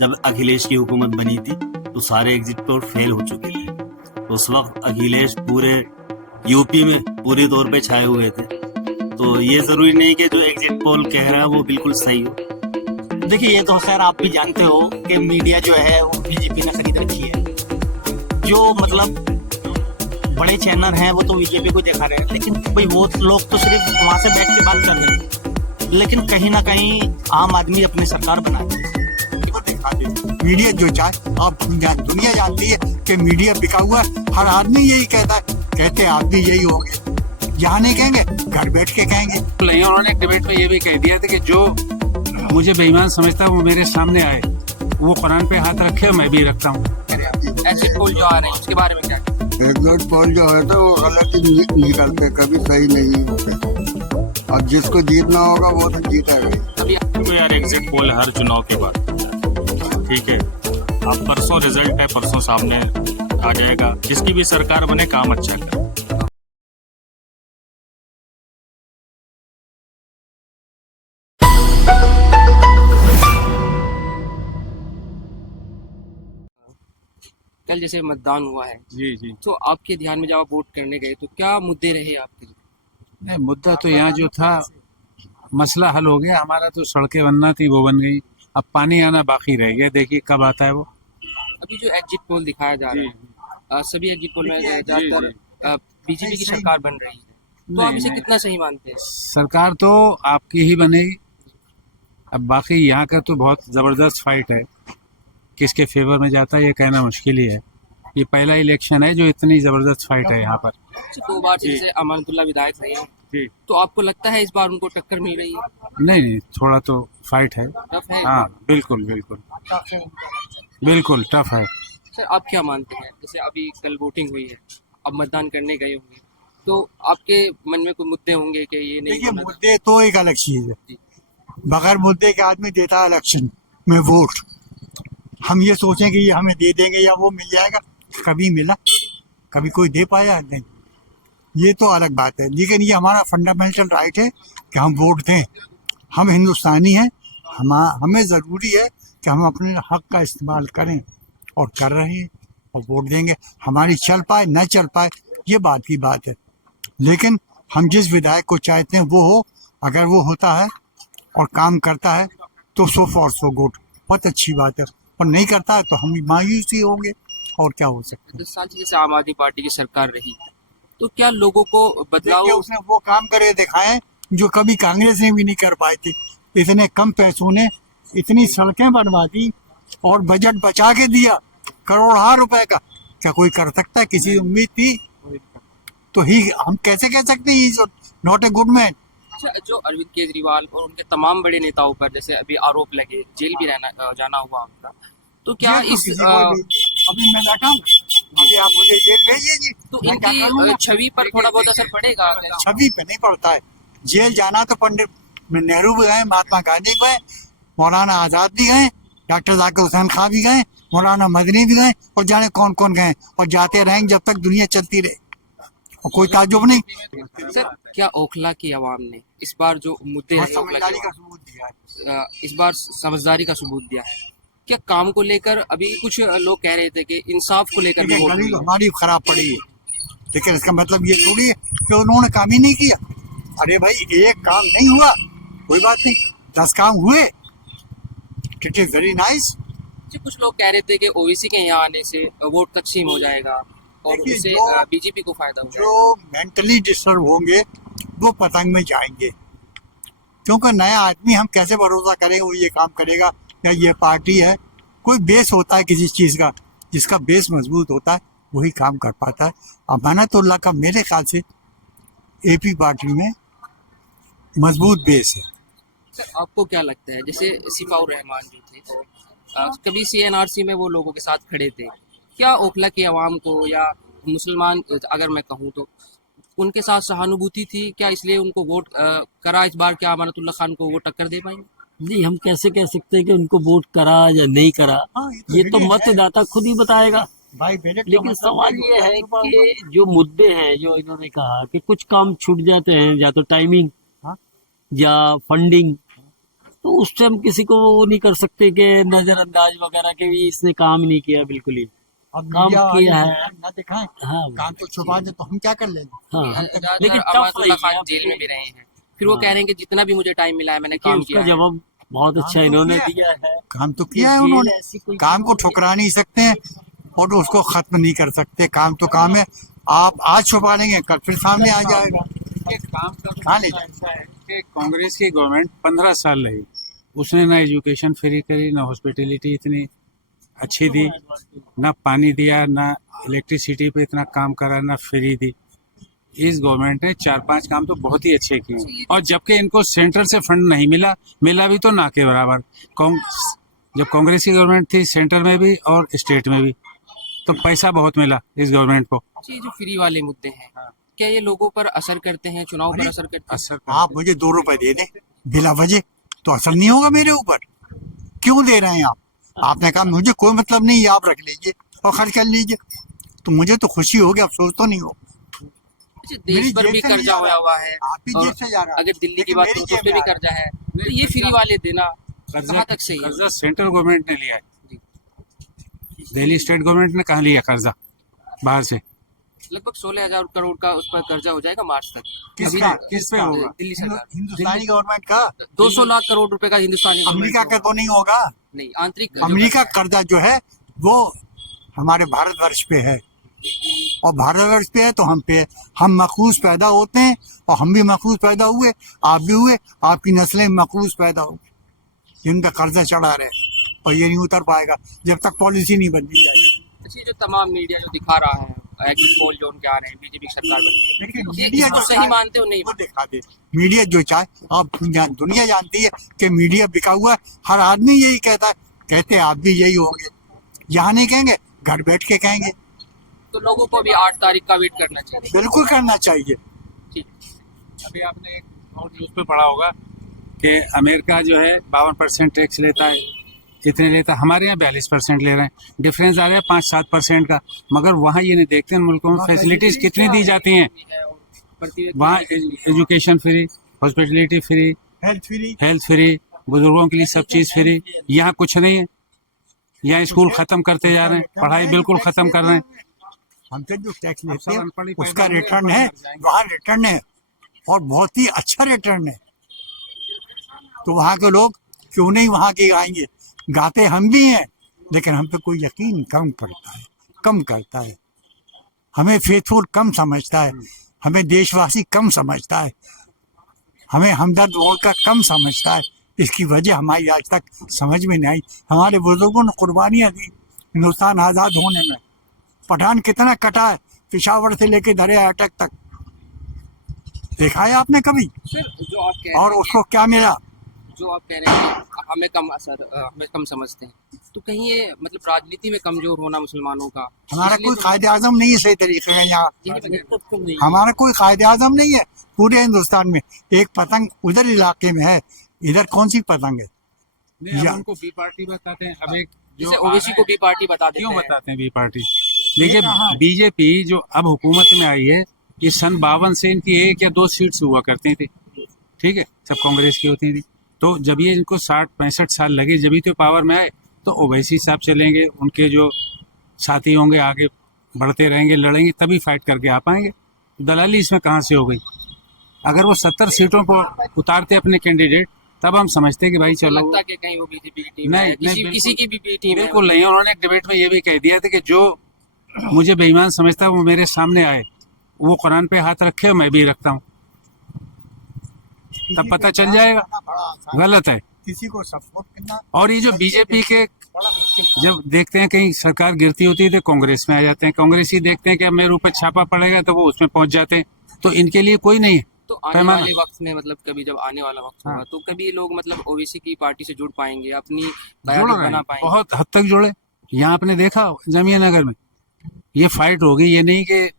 जब अखिलेश की हुकूमत बनी थी तो सारे एग्जिट पोल फेल हो चुके थे। तो उस वक्त अखिलेश पूरे यूपी में पूरे तौर पे छाए हुए थे। तो ये जरूरी नहीं कि जो एग्जिट पोल कह रहा है वो बिल्कुल सही हो। देखिए, ये तो खैर आप भी जानते हो कि मीडिया जो है वो बीजेपी ने खरीद रखी है। जो मतलब बड़े चैनल हैं वो तो बीजेपी को दिखा रहे हैं, लेकिन भाई वो लोग तो सिर्फ वहां से बैठ के बात कर रहे हैं, लेकिन कहीं ना कहीं आम आदमी अपनी सरकार बना रही है। मीडिया जो चाहे, आप दुनिया जानती है कि मीडिया बिका हुआ है। हर आदमी यही कहता है, कहते आदमी यही होंगे, यहाँ नहीं कहेंगे, घर बैठ के कहेंगे। उन्होंने एक डिबेट में ये भी कह दिया था कि जो मुझे बेईमान समझता है वो मेरे सामने आए, वो कुरान पे हाथ रखे और मैं भी रखता हूँ। एग्जिट पोल जो आ रहे हैं उसके बारे में क्या? एग्जिट पोल जो है तो वो गलत ही निकलते, कभी सही नहीं होते। अब जिसको जीतना होगा वो तो जीतेगा ही। तो यार एग्जिट पोल हर चुनाव के बाद, ठीक है, अब परसों रिजल्ट है, परसों सामने आ जाएगा। जिसकी भी सरकार बने काम अच्छा करे। कल जैसे मतदान हुआ है, जी जी। तो आपके ध्यान में जब आप वोट करने गए तो क्या मुद्दे रहे आपके लिए? नहीं, मुद्दा तो यहाँ जो था मसला हल हो गया हमारा। तो सड़कें बनना थी वो बन गई, अब पानी आना बाकी रह गया, देखिए कब आता है वो। अभी जो एग्जिट पोल दिखाया जा रहा है, सभी एग्जिट पोल में ज्यादातर बीजेपी की सरकार बन रही है, तो आप इसे कितना सही मानते हैं? सरकार तो आपकी ही बनेगी। अब बाकी यहाँ का तो बहुत जबरदस्त फाइट है, किसके फेवर में जाता है ये कहना मुश्किल ही है। ये पहला इलेक्शन है जो इतनी जबरदस्त फाइट है यहाँ पर। 2 बार से जैसे अमानतुल्लाह विधायक रहे हैं, तो आपको लगता है इस बार उनको टक्कर मिल रही है? नहीं नहीं, थोड़ा तो फाइट है। टफ है? हाँ बिल्कुल बिल्कुल बिल्कुल टफ है। सर, आप क्या मानते हैं, जैसे अभी कल वोटिंग हुई है, अब मतदान करने गए होंगे, तो आपके मन में कोई मुद्दे होंगे कि ये नहीं? देखिए, मुद्दे तो एक अलग चीज है। बगैर मुद्दे के आदमी देता है इलेक्शन में वोट। हम ये सोचें कि ये हमें दे देंगे या वो मिल जाएगा, कभी मिला, कभी कोई दे पाया नहीं, ये तो अलग बात है। लेकिन ये हमारा फंडामेंटल राइट है कि हम वोट दें। हम हिंदुस्तानी हैं, हमें ज़रूरी है कि हम अपने हक का इस्तेमाल करें, और कर रहे हैं, और वोट देंगे। हमारी चल पाए न चल पाए ये बात की बात है, लेकिन हम जिस विधायक को चाहते हैं वो हो। अगर वो होता है और काम करता है तो सो फॉर सो गुड, बहुत अच्छी बात है। और नहीं करता है तो हम मायूस ही होंगे, और क्या हो सकता है। 10 साल से जैसे आम आदमी पार्टी की सरकार रही, तो क्या लोगों को बदलाव? देखिए, उसने वो काम करे दिखाए जो कभी कांग्रेस ने भी नहीं कर पाई थी। इतने कम पैसों ने इतनी सड़कें बनवा दी और बजट बचा के दिया करोड़ों रुपए का। क्या कोई कर सकता है? किसी की उम्मीद थी तो ही हम कैसे कह सकते हैं नॉट ए गुड मैन। अच्छा, जो अरविंद केजरीवाल और उनके तमाम बड़े नेताओं पर जैसे अभी आरोप लगे, जेल भी जाना हुआ उनका, तो क्या इस अभी मैं बैठा हूँ, अभी आप मुझे जेल भेजिए जी, तो मैं क्या करूँगा? इनकी छवि पर थोड़ा बहुत असर पड़ेगा? छवि पे नहीं पड़ता है। जेल जाना तो पंडित नेहरू भी गए, महात्मा गांधी भी गए, मौलाना आजाद भी गए, डॉक्टर जाकिर हुसैन खान भी गए, मौलाना मदनी भी गए, और जाने कौन कौन गए, और जाते रहेंगे जब तक दुनिया चलती रहे, और कोई ताज्जुब नहीं। सर, क्या ओखला की आवाम ने इस बार जो मुद्दे रहे समझदारी का सबूत दिया है। इस बार समझदारी का सबूत दिया है? क्या काम को लेकर अभी कुछ लोग कह रहे थे कि इंसाफ को लेकर भी वोट गली नहीं है? हमारी खराब पड़ी है, लेकिन इसका मतलब ये थोड़ी है कि उन्होंने काम ही नहीं किया। अरे भाई, एक काम नहीं हुआ, कोई बात नहीं, 10 काम हुए, इट इज वेरी नाइस। जी, कुछ लोग कह रहे थे कि ओवैसी के यहाँ आने से वोट तकसीम हो जाएगा और देखिए, उससे बीजेपी को फायदा हो जाएगा। जो मेंटली डिस्टर्ब होंगे वो पतंग में जाएंगे, क्योंकि नया आदमी हम कैसे भरोसा करेंगे वो ये काम करेगा या ये पार्टी है। कोई बेस होता है किसी चीज का, जिसका बेस मजबूत होता है वही काम कर पाता है। अमानतुल्लाह का मेरे ख्याल से एपी पार्टी में मजबूत बेस है। सर, आपको क्या लगता है, जैसे सिफाउर रहमान जो थे, कभी सीएनआरसी में वो लोगों के साथ खड़े थे, क्या ओखला की आवाम को या मुसलमान अगर मैं कहूँ तो उनके साथ सहानुभूति थी? क्या इसलिए उनको वोट करा इस बार? क्या अमानतुल्लाह खान को वो टक्कर दे पाएंगे? नहीं, हम कैसे कह सकते हैं कि उनको वोट करा या नहीं करा, ये तो मतदाता खुद ही बताएगा। भाई, लेकिन सवाल ये है कि जो मुद्दे हैं, जो इन्होंने कहा कि कुछ काम छूट जाते हैं, या तो टाइमिंग या फंडिंग, तो उस टाइम किसी को वो नहीं कर सकते कि नजरअंदाज वगैरह के भी इसने काम नहीं किया बिल्कुल ही। अब काम मीडिया किया वाले है। ना दिखाएं, हाँ काम को छुपा दे तो हम क्या कर लेंगे। हाँ ज्यादातर लेकिन टफ अमातुल्ला रही खान है जेल में भी रहे हैं, फिर वो हाँ। कह रहे हैं कि जितना भी मुझे टाइम मिला है मैंने कि काम उसका किया है। जवाब बहुत अच्छा काम तो इन्होंने किया दिया है। काम तो किया है जेल उन्होंने, ऐसी कोई काम को ठुकरा नहीं सकते हैं और उसको खत्म नहीं कर सकते। काम तो काम है, आप आज छुपा लेंगे कल फिर सामने आ जाएगा। ये काम कहाँ ले का ऐसा है कि कांग्रेस की गवर्नमेंट 15 साल रही, उसने ना एजुकेशन फ्री करी, ना हॉस्पिटलिटी इतनी अच्छी दी, ना पानी दिया, ना इलेक्ट्रिसिटी पे इतना काम करा, ना फ्री दी। इस गवर्नमेंट ने 4-5 काम तो बहुत ही अच्छे किए, और जबकि इनको सेंट्रल से फंड नहीं मिला भी तो ना के बराबर। जब कांग्रेस की गवर्नमेंट थी सेंटर में भी और स्टेट में भी, तो पैसा बहुत मिला इस गवर्नमेंट को। ये जो फ्री वाले मुद्दे हैं, क्या ये लोगों पर असर करते हैं, चुनाव पर अरे, असर करते हैं? असर आप मुझे 2 रुपए दे दें बिला वजह तो असर नहीं होगा मेरे ऊपर। क्यों दे रहे हैं आप? आपने कहा मुझे कोई मतलब नहीं है, आप रख लीजिए और खर्च कर लीजिए, तो मुझे तो खुशी होगी, अफसोस तो नहीं हो। अच्छा, मेरी देश पर जेब भी से कर्जा नहीं होया जा हुआ रहा है, आपकी और जेब से जा रहा है, अगर दिल्ली की लेकिन बात मेरी करो तो जेब उस पर में भी आ कर्जा है, तो ये फ्री वाले देना कहाँ तक सही है? कर्जा सेंट्रल गवर्नमेंट ने लिया है, दिल्ली स्टेट गवर्नमेंट ने कहाँ लिया कर्जा बाहर से? लगभग 16,000 करोड़ का उस पर कर्जा हो जाएगा मार्च तक। किसका? किस पे होगा? दिल्ली सरकार, हिंदुस्तानी गवर्नमेंट का, 200 लाख करोड़ रुपए का हिंदुस्तानी अमेरिका का गवर्नमेंट तो नहीं होगा। नहीं, आंतरिक जो अमेरिका कर्जा है। कर्जा जो है वो हमारे भारतवर्ष पे है, और भारतवर्ष पे है तो हम पे है। हम मखलूस पैदा होते हैं और हम भी मखलूस पैदा हुए, आप भी हुए, आपकी नस्लें मखलूस पैदा हो, जिनका कर्जा चढ़ा रहे, और ये नहीं उतर पाएगा जब तक पॉलिसी नहीं बदली जाएगी। अच्छा, जो तमाम मीडिया जो दिखा रहा है, एग्जिट पोल जो उनके आ रहे हैं, बीजेपी सरकार बनी लेकिन है, ये मीडिया इसको जो सही चाहे मानते हो नहीं? वो दिखा दे। मीडिया जो चाहे, आप दुनिया जानती है कि मीडिया बिका हुआ है, हर आदमी यही कहता है, कहते हैं आप भी यही होंगे, यहाँ नहीं कहेंगे घर बैठ के कहेंगे। तो लोगों को भी 8 तारीख का वेट करना चाहिए। बिल्कुल करना चाहिए। ठीक। अभी आपने एक और न्यूज़ पे पढ़ा होगा कि अमेरिका जो है 52% टैक्स लेता है, इतने लेता है, हमारे यहाँ 42% ले रहे हैं, डिफरेंस आ रहा है 5-7% का। मगर वहाँ ये नहीं देखते इन मुल्कों में फैसिलिटीज कितनी दी जाती हैं। वहाँ education free, hospitality free, health free, बुजुर्गों के लिए सब चीज़ फ्री। यहाँ कुछ नहीं है, यहाँ स्कूल खत्म करते जा रहे हैं, पढ़ाई बिल्कुल खत्म कर रहे हैं। हमसे जो टैक्स लेते हैं उसका रिटर्न है, वहाँ रिटर्न है और बहुत ही अच्छा रिटर्न है। तो वहाँ के लोग क्यों नहीं वहाँ के गाएंगे? गाते हम भी हैं, लेकिन हम पे कोई यकीन कम पड़ता है, कम करता है, हमें फेथफुल कम समझता है, हमें देशवासी कम समझता है, हमें हमदर्द वोट का कम समझता है। इसकी वजह हमारी आज तक समझ में नहीं आई। हमारे बुजुर्गों ने कुर्बानियाँ दी हिंदुस्तान आज़ाद होने में। पठान कितना कटा है, पेशावर से लेके दरिया अटक तक, देखा है आपने कभी? सर, जो आप कह रहे और हैं, उसको क्या मिला? जो आप कह रहे हैं कि हमें कम समझते हैं, तो कहीं ये मतलब राजनीति में कमजोर होना मुसलमानों का, हमारा इसलिए कोई तो- कायदे आजम नहीं है सही तरीके का यहाँ। यही वजह है। हमारा कोई कायदे आजम नहीं है पूरे हिंदुस्तान में। एक पतंग उधर इलाके में है, इधर कौन सी पतंग है? नहीं, या- हम उनको बी पार्टी बताते हैं। अब एक जो जैसे आ ओवैसी रहे को हैं, भी पार्टी बता देते क्यों हैं। बताते हैं बी पार्टी? देखिए, कहाँ है? बीजेपी जो अब हुकूमत में आई है, ये सन 52 से इनकी 1 या 2 सीट्स हुआ करती थी, ठीक है, सब कांग्रेस की होती थी। तो जब ये इनको 60-65 साल लगे, जब ही तो पावर में आए, तो ओवैसी साहब चलेंगे, उनके जो साथी होंगे आगे बढ़ते रहेंगे, लड़ेंगे, तभी फाइट करके आ पाएंगे। दलाली इसमें कहाँ से हो गई? अगर वो 70 सीटों पर उतारते अपने कैंडिडेट, तब हम समझते कि भाई चलो। लगता कि कहीं वो बीजेपी की टीम नहीं, है, नहीं, किसी की भी टीम है। बिल्कुल नहीं। उन्होंने एक डिबेट में ये भी कह दिया था कि जो मुझे बेईमान समझता है वो मेरे सामने आए, वो कुरान पे हाथ रखे और मैं भी रखता हूँ, तब पता चल जाएगा गलत है। किसी को सपोर्ट करना और ये जो बीजेपी के बड़ा मुश्किल। जब देखते हैं कहीं सरकार गिरती होती है तो कांग्रेस में आ जाते हैं, कांग्रेसी देखते हैं कि अब मेरे ऊपर छापा पड़ेगा तो वो उसमें पहुंच जाते हैं। तो इनके लिए कोई नहीं है। तो आने पैमाना। वाले वक्त में मतलब कभी जब आने वाला वक्त होगा, हाँ। तो कभी लोग मतलब ओवैसी की पार्टी से जुड़ पाएंगे, अपनी जुड़ बायोटिक रहे बना हैं, पाएंगे। बहुत हद तक जुड़े। यहाँ आपने देखा जमीन नगर में ये फाइट होगी, ये नहीं कि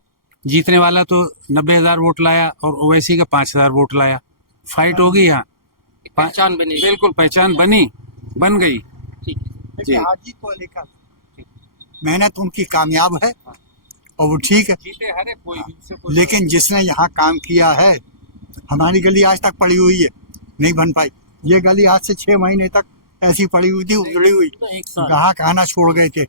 जीतने वाला तो 90,000 वोट लाया और ओवैसी का 5,000 वोट लाया। फाइट होगी यहाँ, पहचान बनेगी। बिल्कुल पहचान बन गई। ठीक है। देखिए, जी। हार जीत को लेकर मेहनत उनकी कामयाब है और वो ठीक है, जीते हरे कोई भी, उससे कोई- लेकिन जिसने यहाँ काम किया है, हमारी गली आज तक पड़ी हुई है, नहीं बन पाई। ये गली आज से 6 महीने तक ऐसी पड़ी हुई थी, उजड़ी हुई। तो एक साल ग्राहक आना छोड़ गए थे,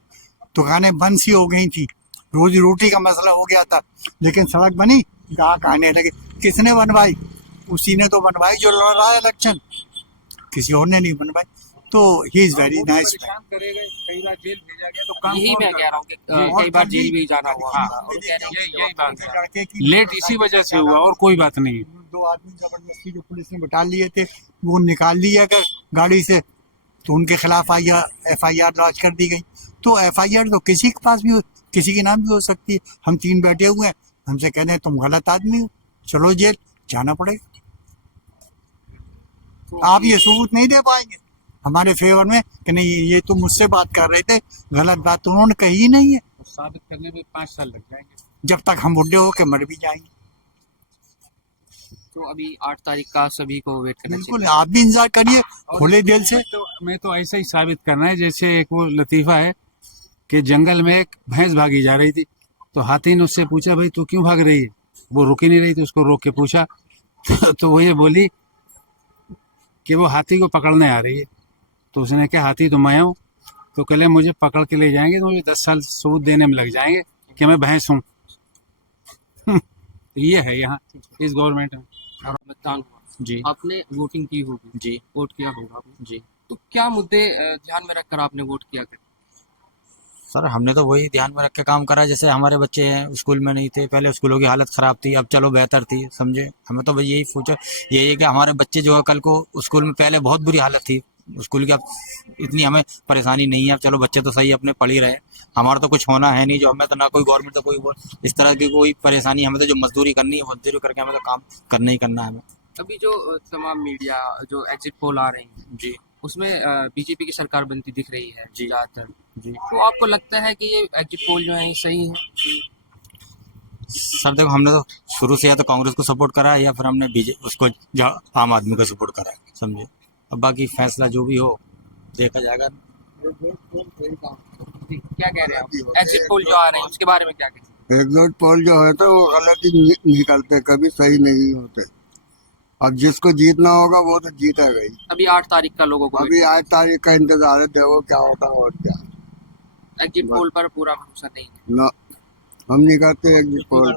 दुकानें बंद सी हो गई थी, रोजी रोटी का मसला हो गया था, लेकिन सड़क बनी, ग्राहक आने लगे। किसने बनवाई? उसी ने तो बनवाई जो लड़ रहा है इलेक्शन, किसी और ने नहीं बनवाई। तो ही इज वेरी नाइस। परेशान करेगा, कई बार जेल भेजा गया तो काम यही कौन मैं करेगा? कह रहा हूँ कि और कई बार कभी- जेल भी जाना हुआ। हाँ, और कह रहे हैं कि यही बात है। लड़के की लेट इसी वजह से हुआ और कोई बात नहीं। 2 आदमी जबरदस्ती जो पुलिस ने बिठा लिए थे, वो निकाल लिए अगर गाड़ी से, तो उनके खिलाफ FIR लॉन्च कर दी गई। तो FIR तो किसी के पास भी किसी के नाम भी हो सकती है। हम 3 बैठे हुए हैं, हमसे कहते हैं तुम गलत आदमी हो, चलो जेल, जाना पड़ेगा। आप ये सबूत नहीं दे पाएंगे हमारे फेवर में कि नहीं ये तुम मुझसे बात कर रहे थे, गलत बात तो उन्होंने कही ही नहीं है। तो साबित करने में 5 साल लग जाएंगे। जब तक हम बुढ़े होकर मर भी जाएंगे। तो अभी 8 तारीख का सभी को वेट करना बिल्कुल, चाहिए। आप भी इंतजार करिए खुले दिल से। मैं तो ऐसा ही साबित करना है, जैसे एक वो लतीफा है कि जंगल में एक भैंस भागी जा रही थी, तो हाथी ने उससे पूछा भाई तू क्यों भाग रही है? वो रुक ही नहीं रही थी, उसको रोक के पूछा तो वो ये बोली कि वो हाथी को पकड़ने आ रही है। तो उसने कहा हाथी तो मैं हूँ। तो कहले मुझे पकड़ के ले जाएंगे तो मुझे 10 साल सबूत देने में लग जाएंगे कि मैं भैंस हूँ। ये है यहाँ इस गवर्नमेंट में। मतदान हुआ, जी आपने वोटिंग की होगी, जी वोट किया होगा आपने। जी तो क्या मुद्दे ध्यान में रखकर आपने वोट किया? सर हमने तो वही ध्यान में रख के काम करा। जैसे हमारे बच्चे हैं स्कूल में नहीं थे, पहले स्कूलों की हालत ख़राब थी, अब चलो बेहतर थी, समझे। हमें तो यही सोचा यही है कि हमारे बच्चे जो है कल को स्कूल में, पहले बहुत बुरी हालत थी स्कूल की, अब इतनी हमें परेशानी नहीं है। अब चलो बच्चे तो सही अपने पढ़ ही रहे, हमारा तो कुछ होना है नहीं। जो हमें तो ना कोई गवर्नमेंट तो कोई इस तरह की कोई परेशानी, हमें तो जो मजदूरी करनी है मजदूरी करके हमें तो काम करना ही करना है हमें। अभी जो तमाम मीडिया जो एग्जिट पोल आ रही है जी उसमें बीजेपी की सरकार बनती दिख रही है जी। ज्यादातर। जी तो आपको लगता है कि ये एग्जिट पोल जो है ये सही है? सर देखो, हमने तो शुरू से या तो कांग्रेस को सपोर्ट करा है या फिर हमने उसको आम आदमी को सपोर्ट करा है, समझे। अब बाकी फैसला जो भी हो देखा जाएगा। क्या कह रहे हैं आप? एग्जिट पोल जो आ रहे हैं उसके बारे में क्या कहते हैं? एग्जिट पोल जो है तो वो गलत ही निकलते, कभी सही नहीं होते। अब जिसको जीतना होगा वो तो जीतेगा ही। अभी 8 तारीख का लोगों को अभी 8 तारीख का इंतजार है, देखो क्या होता है और क्या। एग्जिट पोल पर पूरा भरोसा नहीं है। ना, हम नहीं करते एग्जिट पोल।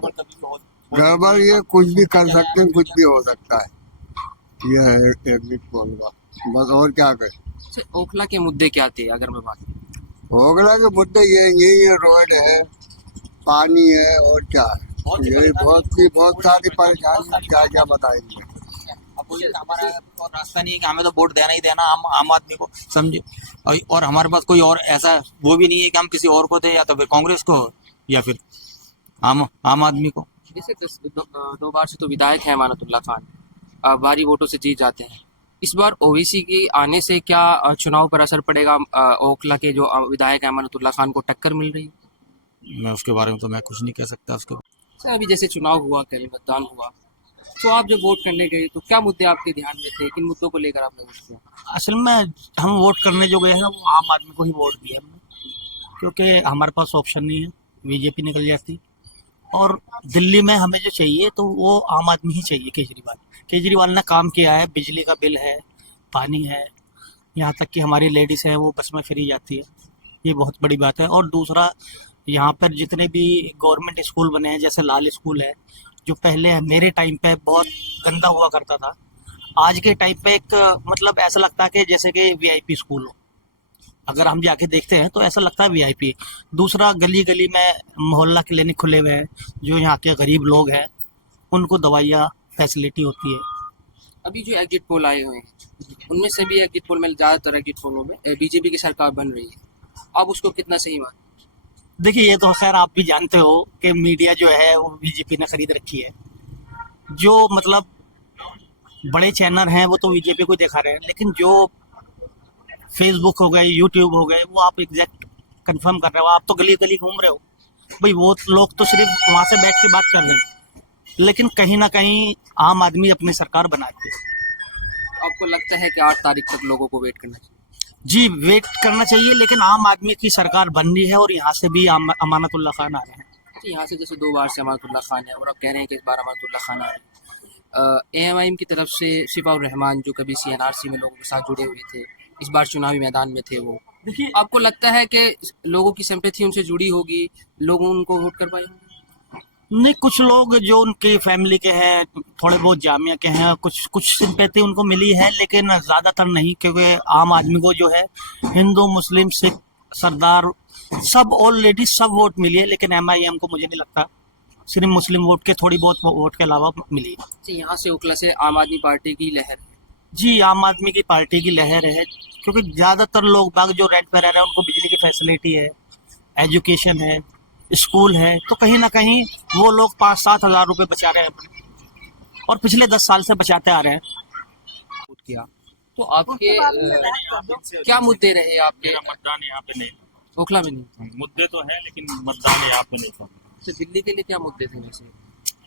गड़बड़ ये कुछ भी कर सकते हैं, कुछ भी हो सकता है। ये है एग्जिट पोल का, बस और क्या करें। अच्छा, ओखला के मुद्दे क्या थे अगर मैं बात करूं? ओगला के मुद्दे यही है, रोड है, पानी है और क्या है। यही बहुत सारी परेशानी, क्या क्या बताएंगे। अब बोलिए हमारा और रास्ता नहीं है कि हमें तो वोट देना ही देना आम आदमी को, समझे। और हमारे पास कोई और ऐसा वो भी नहीं है कि हम किसी और को दे, या तो फिर कांग्रेस को या फिर आम आदमी को। जैसे 2 बार से तो विधायक है अमानतुल्लाह खान, भारी वोटों से जीत जाते हैं। इस बार ओवैसी के आने से क्या चुनाव पर असर पड़ेगा? ओखला के जो विधायक अमानतुल्लाह खान को टक्कर मिल रही है। मैं उसके बारे में तो मैं कुछ नहीं कह सकता उसके। अच्छा, अभी जैसे चुनाव हुआ, कल मतदान हुआ, तो आप जब वोट करने गए तो क्या मुद्दे आपके ध्यान में थे? किन मुद्दों को लेकर आपने वोट किया? असल में हम वोट करने जो गए हैं वो आम आदमी को ही वोट दिया हमने, क्योंकि हमारे पास ऑप्शन नहीं है, बीजेपी निकल जाती। और दिल्ली में हमें जो चाहिए तो वो आम आदमी ही चाहिए। केजरीवाल ने काम किया है, बिजली का बिल है, पानी है, यहाँ तक कि हमारी लेडीज़ हैं वो बस में फ्री जाती है, ये बहुत बड़ी बात है। और दूसरा, यहाँ पर जितने भी गवर्नमेंट स्कूल बने हैं, जैसे लाल स्कूल है जो पहले मेरे टाइम पे बहुत गंदा हुआ करता था, आज के टाइम पे एक मतलब ऐसा लगता है कि जैसे कि वीआईपी स्कूल हो। अगर हम जाके देखते हैं तो ऐसा लगता है वीआईपी। दूसरा, गली गली में मोहल्ला क्लिनिक खुले हुए हैं, जो यहाँ के गरीब लोग हैं उनको दवाइयाँ फैसिलिटी होती है। अभी जो एग्जिट पोल आए हुए हैं उनमें से भी एग्जिट पोल में ज़्यादातर एग्जिट पोलों में बीजेपी की सरकार बन रही है, आप उसको कितना सही मानते? देखिए, ये तो खैर आप भी जानते हो कि मीडिया जो है वो बीजेपी ने खरीद रखी है। जो मतलब बड़े चैनल हैं वो तो बीजेपी को दिखा रहे हैं, लेकिन जो फेसबुक हो गए, यूट्यूब हो गए, वो आप एग्जैक्ट कंफर्म कर रहे हो। आप तो गली गली घूम रहे हो भाई, वो लोग तो सिर्फ वहाँ से बैठ के बात कर रहे हैं, लेकिन कहीं ना कहीं आम आदमी अपनी सरकार बनाती है। आपको लगता है कि 8 तारीख तक लोगों को वेट करना चाहिए? जी, वेट करना चाहिए, लेकिन आम आदमी की सरकार बन रही है और यहाँ से भी अमानतुल्लाह खान आ रहे हैं। यहाँ से जैसे 2 बार से अमानतुल्लाह खान है और आप कह रहे हैं कि इस बार अमानतुल्लाह खान आ रहे हैं, AMIM की तरफ से शिफाउर रहमान जो कभी CNRC में लोगों के साथ जुड़े हुए थे, इस बार चुनावी मैदान में थे वो, देखिए आपको लगता है कि लोगों की सिंपैथी उनसे जुड़ी होगी, लोग उनको वोट कर पाएंगे? नहीं, कुछ लोग जो उनकी फैमिली के हैं, थोड़े बहुत जामिया के हैं, कुछ सिंपैथी उनको मिली है, लेकिन ज़्यादातर नहीं, क्योंकि आम आदमी को जो है हिंदू मुस्लिम सिख सरदार सब ऑलरेडी सब वोट मिली है, लेकिन MIM को मुझे नहीं लगता सिर्फ मुस्लिम वोट के थोड़ी बहुत वोट के अलावा मिली है। अच्छा, यहाँ से ओखला से आम आदमी पार्टी की लहर है। जी, आम आदमी की पार्टी की लहर है, क्योंकि ज़्यादातर लोग बाग जो रेंट पर रह रहे हैं उनको बिजली की फैसिलिटी है, एजुकेशन है, स्कूल है, तो कहीं ना कहीं वो लोग 5-7 हज़ार रुपये बचा रहे हैं और पिछले 10 साल से बचाते आ रहे हैं। वोट किया तो आपके क्या मुद्दे रहे आपके? मेरा मतदान यहाँ पे नहीं था। ओखला में नहीं? मुद्दे तो है लेकिन मतदान यहाँ पे नहीं था। तो दिल्ली के लिए क्या मुद्दे थे वैसे?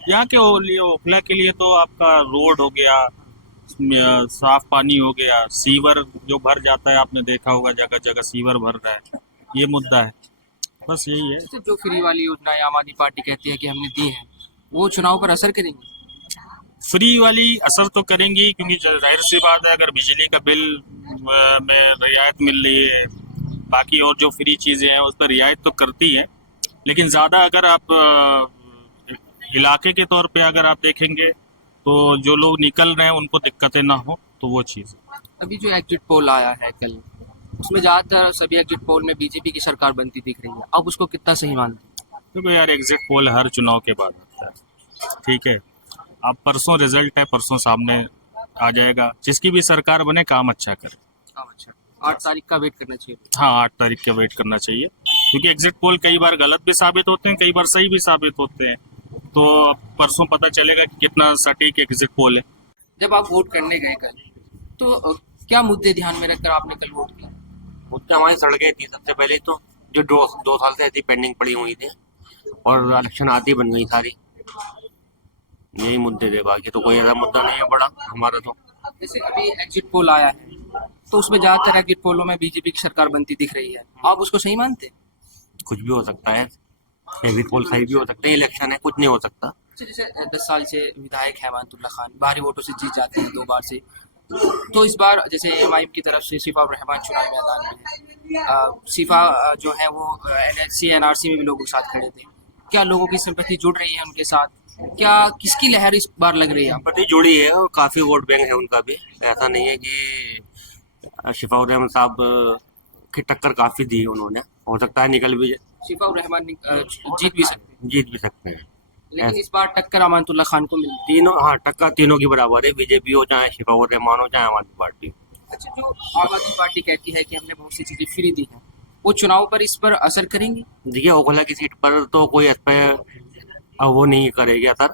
यहाँ के लिए ओखला के लिए तो आपका रोड हो गया, साफ पानी हो गया, सीवर जो भर जाता है, आपने देखा होगा जगह जगह सीवर भर रहा है, ये मुद्दा है, बस यही है। अच्छा, जो फ्री वाली योजनाएं आम आदमी पार्टी कहती है कि हमने दी हैं, वो चुनाव पर असर करेंगी? फ्री वाली असर तो करेंगी, क्योंकि जाहिर सी बात है अगर बिजली का बिल में रियायत मिल रही है, बाकी और जो फ्री चीज़ें हैं उस पर रियायत तो करती है, लेकिन ज़्यादा अगर आप इलाके के तौर पे अगर आप देखेंगे तो जो लोग निकल रहे हैं उनको दिक्कतें ना हो, तो वो चीज़ है। अभी जो एग्जिट पोल आया है कल, उसमें ज़्यादातर सभी एग्जिट पोल में बीजेपी की सरकार बनती दिख रही है, अब उसको कितना सही मानते हैं? क्योंकि यार एग्जिट पोल हर चुनाव के बाद आता है, ठीक है। अब परसों रिजल्ट है, परसों सामने आ जाएगा, जिसकी भी सरकार बने काम अच्छा करे। अच्छा, 8 तारीख का वेट करना चाहिए। हाँ, 8 तारीख का वेट करना चाहिए, क्योंकि एग्जिट पोल कई बार गलत भी साबित होते हैं, कई बार सही भी साबित होते हैं, तो परसों पता चलेगा कि कितना सटीक एग्जिट पोल है। जब आप वोट करने गए कल, तो क्या मुद्दे ध्यान में रखकर आपने कल वोट किया? मुद्दे हमारी सड़कें थी सबसे पहले तो, जो दो साल से ऐसी पेंडिंग पड़ी हुई थी, और इलेक्शन आती बन गई सारी, यही मुद्दे थे, बाकी तो कोई ऐसा मुद्दा नहीं है बड़ा हमारा तो। जैसे अभी एग्जिट पोल आया है, तो उसमें ज्यादातर एग्जिट पोलों में बीजेपी की सरकार बनती दिख रही है, आप उसको सही मानते? कुछ भी हो सकता है, एग्जिट पोल सही भी हो सकता है, इलेक्शन है, कुछ नहीं हो सकता। जैसे 10 साल से विधायक है अमानतुल्लाह खान, भारी वोटों से जीत जाते हैं 2 बार से, तो इस बार जैसे AMIM की तरफ से शिफाउर रहमान चुनावी मैदान में है, शिफा जो है वो CNRC में भी लोगों के साथ खड़े थे, क्या लोगों की सिंपैथी जुड़ रही है उनके साथ? क्या किसकी लहर इस बार लग रही है? प्रति जुड़ी है और काफी वोट बैंक है उनका भी, ऐसा नहीं है कि शिफाउर रहमान साहब की टक्कर काफी दी उन्होंने, हो सकता है निकल भी शिफाउर रहमान जीत भी सकते हैं, लेकिन इस बार टक्कर अमानतुल्लाह खान को मिली। तीनों, हाँ, टक्कर तीनों की बराबर है, बीजेपी हो चाहे शिफाउर रहमान हो चाहे आम आदमी पार्टी। अच्छा, जो आम आदमी पार्टी कहती है कि हमने बहुत सी चीजें फ्री दी हैं, वो चुनाव पर इस पर असर करेंगी? देखिए, ओखला की सीट पर तो कोई इस पर वो नहीं करेगी असर,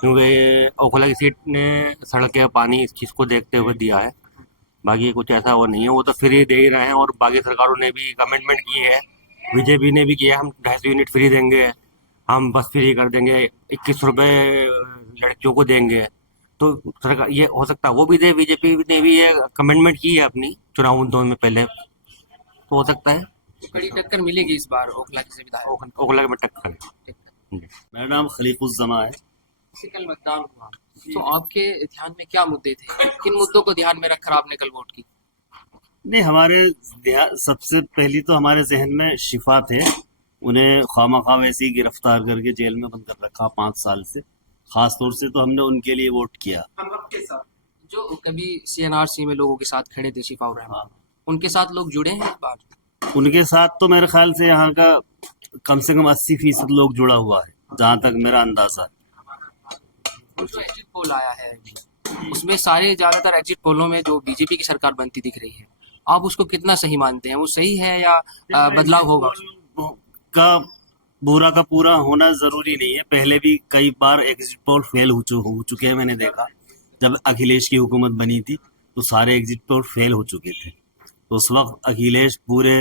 क्योंकि ओखला की सीट ने सड़कें पानी इस चीज़ को देखते हुए दिया है, बाकी कुछ ऐसा वो नहीं है, वो तो फ्री दे ही रहे हैं, और बाकी सरकारों ने भी कमिटमेंट की है, बीजेपी ने भी किया, हम 250 यूनिट फ्री देंगे, हम बस फ्री कर देंगे, 21 रुपये लड़कियों को देंगे, तो सरकार ये हो सकता है वो भी दे, बीजेपी ने भी ये कमिटमेंट की है अपनी चुनाव मुद्दों में पहले, तो हो सकता है तो कड़ी टक्कर मिलेगी इस बार ओखला की विधायक? ओखला में टक्कर। मेरा नाम खलीफुज़्ज़मा है। कल मतदान हुआ, तो आपके ध्यान में क्या मुद्दे थे, किन मुद्दों को ध्यान में रखकर आपने कल वोट की? नहीं, सबसे पहली तो हमारे जहन में शिफा थे, उन्हें खामखा वैसे ही गिरफ्तार करके जेल में बंद कर रखा 5 साल से, खास तौर से तो हमने उनके लिए वोट किया। जो कभी CNRC में लोगों के साथ खड़े थे शिफाउर रहमान, उनके साथ लोग जुड़े हैं इस बार? उनके साथ तो मेरे ख्याल से यहाँ का कम से कम 80% लोग जुड़ा हुआ है, जहाँ तक मेरा अंदाजा है। जो एग्जिट पोल आया है उसमें सारे ज्यादातर एग्जिट पोलों में जो बीजेपी की सरकार बनती दिख रही है, आप उसको कितना सही मानते हैं? वो सही है या बदलाव होगा? का पूरा का पूरा होना जरूरी नहीं है, पहले भी कई बार एग्जिट पोल फेल हो चुके हैं, मैंने देखा जब अखिलेश की हुकूमत बनी थी तो सारे एग्जिट पोल फेल हो चुके थे, तो उस वक्त अखिलेश पूरे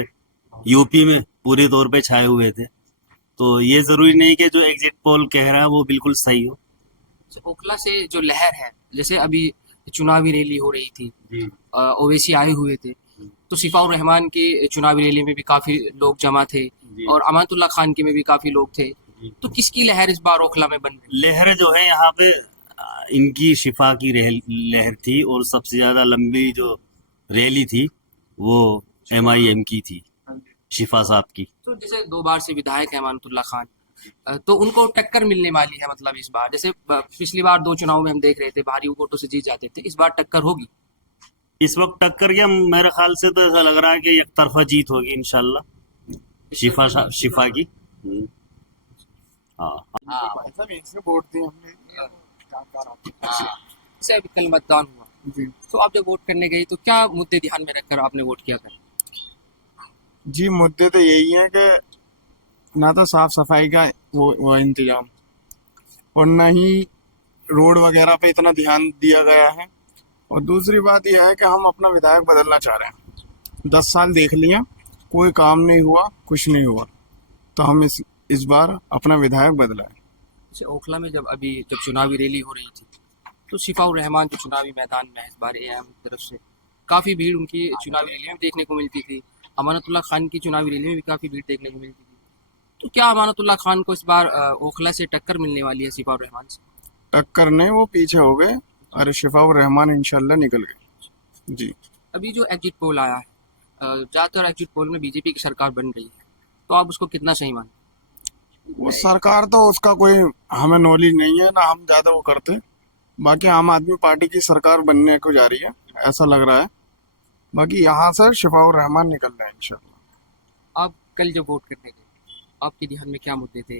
यूपी में पूरे तौर पे छाए हुए थे, तो ये जरूरी नहीं कि जो एग्जिट पोल कह रहा है वो बिल्कुल सही हो। ओखला से जो लहर है, जैसे अभी चुनावी रैली हो रही थी, ओवैसी आए हुए थे, तो शिफाउर रहमान की चुनावी रैली में भी काफी लोग जमा थे और अमानतुल्लाह खान की में भी काफी लोग थे, तो किसकी लहर इस बार ओखला में बन रही? लहर जो है यहाँ पे इनकी शिफा की लहर थी, और सबसे ज्यादा लंबी जो रैली थी वो MIM की थी, शिफा साहब की। तो जैसे 2 बार से विधायक है अमानतुल्लाह खान, तो उनको टक्कर मिलने वाली है मतलब इस बार, जैसे पिछली बार 2 चुनाव में हम देख रहे थे भारी वोटों से जीत जाते थे, इस बार टक्कर होगी? इस वक्त टक्कर क्या, मेरे ख्याल से तो ऐसा लग रहा है कि एक तरफा जीत होगी इंशाल्लाह शिफा की। हाँ। जैसे अभी कल मतदान हुआ, तो आप जब वोट करने गए तो क्या मुद्दे ध्यान में रखकर आपने वोट किया था? जी मुद्दे तो यही है कि ना तो साफ सफाई का वो इंतजाम, और ना ही रोड वगैरह पे इतना ध्यान दिया गया है, और दूसरी बात यह है कि हम अपना विधायक बदलना चाह रहे हैं। 10 साल देख लिया, कोई काम नहीं हुआ, कुछ नहीं हुआ, तो हम इस बार अपना विधायक बदलाए। जैसे ओखला में जब चुनावी रैली हो रही थी, तो शिफाउर रहमान जो चुनावी मैदान में है इस बार AM की तरफ से, काफ़ी भीड़ उनकी चुनावी रैली में देखने को मिलती थी। अमानतुल्लाह खान की चुनावी रैली में भी काफ़ी भीड़ देखने को मिलती थी। तो क्या अमानतुल्लाह खान को इस बार ओखला से टक्कर मिलने वाली है शिफाउर रहमान से? टक्कर नहीं, वो पीछे हो गए, और शिफाउर रहमान इंशाल्लाह निकल गए। जी अभी जो एग्जिट पोल आया है, ज़्यादातर एग्जिट पोल में BJP की सरकार बन रही है, तो आप उसको कितना सही मानते? वो सरकार तो उसका कोई हमें नॉलेज नहीं है, ना हम ज़्यादा वो करते। बाकी आम आदमी पार्टी की सरकार बनने को जा रही है, ऐसा लग रहा है। बाकी यहाँ से शिफाउर रहमान निकल रहे हैं इंशाल्लाह। आप कल जब वोट करने गए, आपके ध्यान में क्या मुद्दे थे?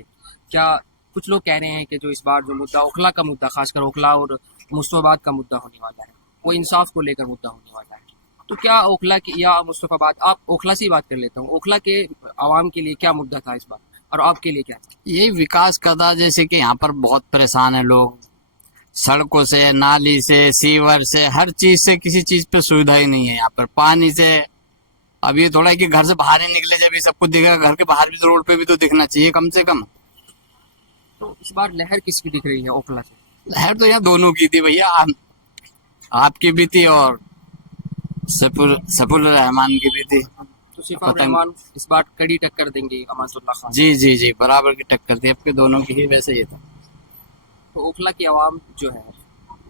क्या कुछ लोग कह रहे हैं कि जो इस बार जो मुद्दा ओखला का मुद्दा, खासकर ओखला और मुस्तफाबाद का मुद्दा होने वाला है, वो इंसाफ को लेकर मुद्दा होने वाला है, तो क्या ओखला की या मुस्तफाबाद, आप ओखला से ही बात कर लेता हूँ, ओखला के आवाम के लिए क्या मुद्दा था इस बार, और आपके लिए क्या था? यही विकास करता, जैसे कि यहाँ पर बहुत परेशान है लोग, सड़कों से, नाली से, सीवर से, हर चीज से, किसी चीज पे सुविधा ही नहीं है यहाँ पर। पानी से अब ये थोड़ा है कि घर से बाहर ही निकले जब ये सब कुछ दिखेगा, घर के बाहर भी तो, रोड पे भी तो दिखना चाहिए कम से कम। तो इस बार लहर किसकी दिख रही है ओखला से? लहर तो यहाँ दोनों की थी भैया, आपकी भी थी और सफुर रहमान की भी थी। तो शिफाउर रहमान इस बार कड़ी टक्कर देंगे अमानतुल्लाह खान? जी बराबर की टक्कर थी, आपके दोनों की ही। वैसे ये था, तो ओखला की आवाम जो है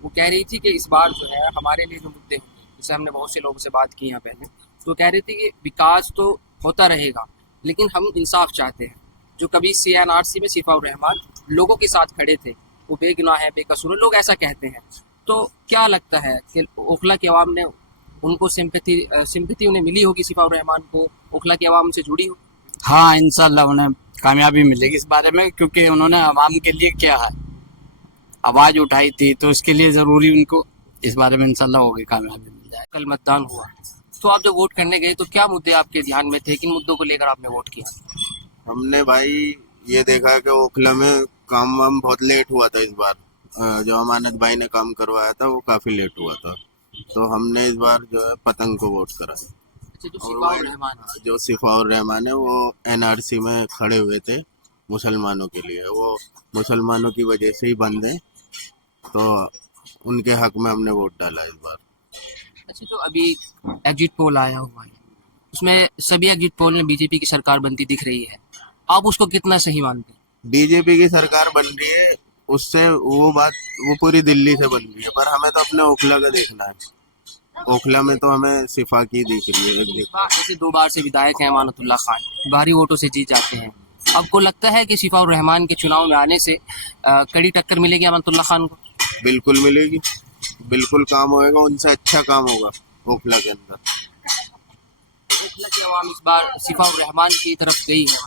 वो कह रही थी कि इस बार जो है हमारे लिए जो मुद्दे होंगे, जैसे हमने बहुत से लोगों से बात की यहाँ पहले, तो कह रही थी कि विकास तो होता रहेगा, लेकिन हम इंसाफ चाहते हैं। जो कभी CNRC में शिफाउर रहमान लोगों के साथ खड़े थे, वो बेगुनाह है, बेकसूर है, लोग ऐसा कहते हैं। तो क्या लगता है कि ओखला की आवाम ने उनको सिंपैथी उन्हें मिली होगी, शिफाउर रहमान को ओखला की आवाम से जुड़ी हो? हाँ इंशाल्लाह उन्हें कामयाबी मिलेगी इस बारे में, क्योंकि उन्होंने आवाम के लिए क्या है आवाज उठाई थी, तो इसके लिए जरूरी उनको इस बारे में इंशाल्लाह होगी, कामयाबी मिल जाए। कल मतदान हुआ, तो आप जब वोट करने गए तो क्या मुद्दे आपके ध्यान में थे, किन मुद्दों को लेकर आपने वोट किया? हमने भाई ये देखा कि ओखला में काम वाम बहुत लेट हुआ था इस बार। जो अमानत भाई ने काम करवाया था वो काफी लेट हुआ था, तो हमने इस बार जो है पतंग को वोट करा। जो शिफाउर रहमान है वो NRC में खड़े हुए थे मुसलमानों के लिए, वो मुसलमानों की वजह से ही बंद है, तो उनके हक में हमने वोट डाला इस बार। अच्छा, तो अभी एग्जिट पोल आया हुआ है, उसमें सभी एग्जिट पोल में BJP की सरकार बनती दिख रही है, आप उसको कितना सही मानते हैं? BJP की सरकार बन रही है, उससे वो बात वो पूरी दिल्ली से बन रही है, पर हमें तो अपने ओखला का देखना है। ओखला में तो हमें शिफा की दिख रही है। जैसे 2 बार से विधायक हैं अमानतुल्लाह खान, भारी वोटों से जीत जाते हैं, आपको लगता है कि शिफाउर रहमान के चुनाव में आने से कड़ी टक्कर मिलेगी अमानतुल्लाह खान को? बिल्कुल मिलेगी, बिल्कुल काम होएगा, उनसे अच्छा काम होगा ओखला के अंदर। ओखला की आवाम इस बार शिफाउर रहमान की तरफ गई है?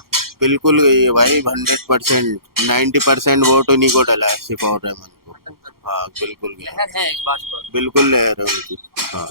बिल्कुल गई है भाई, 100%, 90% वोट उन्हीं को डला है शिफाउर रहमान को। हाँ बिल्कुल लहर है इस बात पर? बिल्कुल लहर है उनकी। हाँ